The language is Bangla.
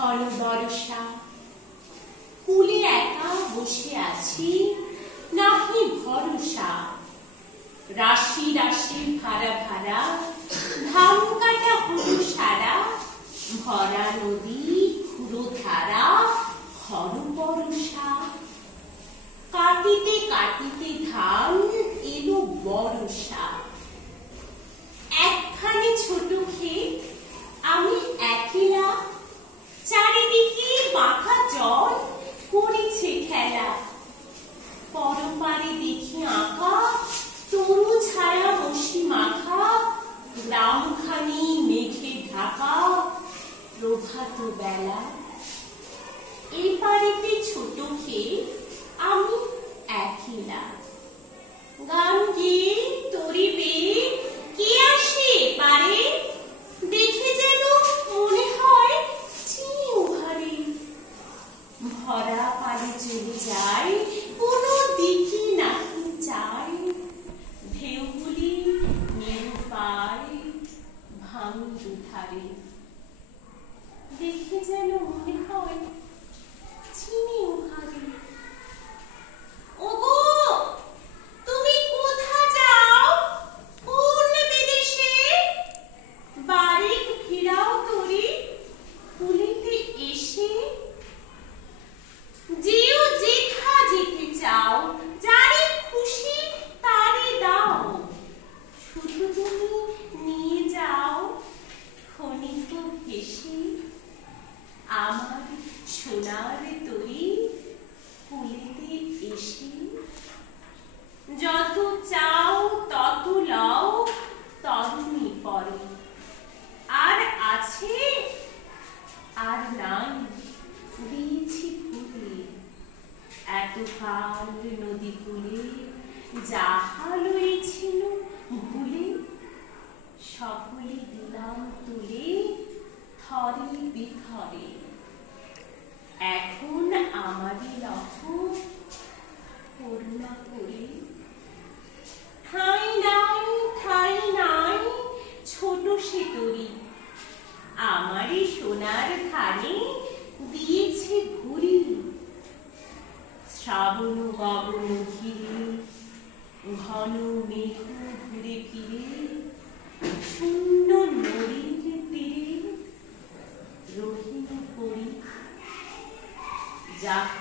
ঘন বর্ষা, কুলে একা বসে আছি, নাহি ভরসা। রাশি রাশি ভাড়া ভাড়া, ধান কাটা হলো সারা, ভরা নদী খুঁড়ো ধারা, ঘন বর্ষা। কাটিতে কাটিতে ধান এলো বর্ষা। একখানি ছোট ক্ষেত, আমি একলা, চারিদিকে মাখা জল করেছে খেলা। পরপারে দেখি আঁকা তরু ছায়া মশি মাখা, গ্রামখানি মেঘে ঢাকা, প্রভাত বেলা। এই বাড়িতে ছোট ক্ষেত, আমি একলা। গান গেয়ে তরিবে কে আসে পারে, দেখে যেন মনে হয় চিনি উহারে। ভরা পারে চলে যায়, কোনো দিকে নাহি চায়, ঢেউগুলি নিরুপায় ভাঙি দুধারে। দেখে যেন মনে হয় চিনি উহারে। ওগো, তুমি কোথা যাও? কোন বিদেশে? বাড়ি ফিরাও তরি, কুলিতে এসে। যেও যেথা যেতে চাও, যারে খুশি তারে দাও, শুধু তুমি নিয়ে যাও ক্ষণিক ভেসে আমার সোনার তরি, কুলিতে এসে। যত চাও তত লও, তরুণী পরে। আর আছে আর নাই, দিয়েছি ভুলে। এতকাল নদী কূলে যাহা লয়েছিল ভুলে, সকলে দিলাম তুলে থরে বিথরে। এখন আমারই লহ করুণা করে। ঠাঁই নাই ঠাঁই নাই ছোট সে তরি, আমারই সোনার ধানে দিয়েছে ভুরি। শ্রাবণ গগন ঘিরে, ঘন মেঘ ঘুরে ফিরে, শূন্য নদীর তীরে রহিল পড়ি। যাহা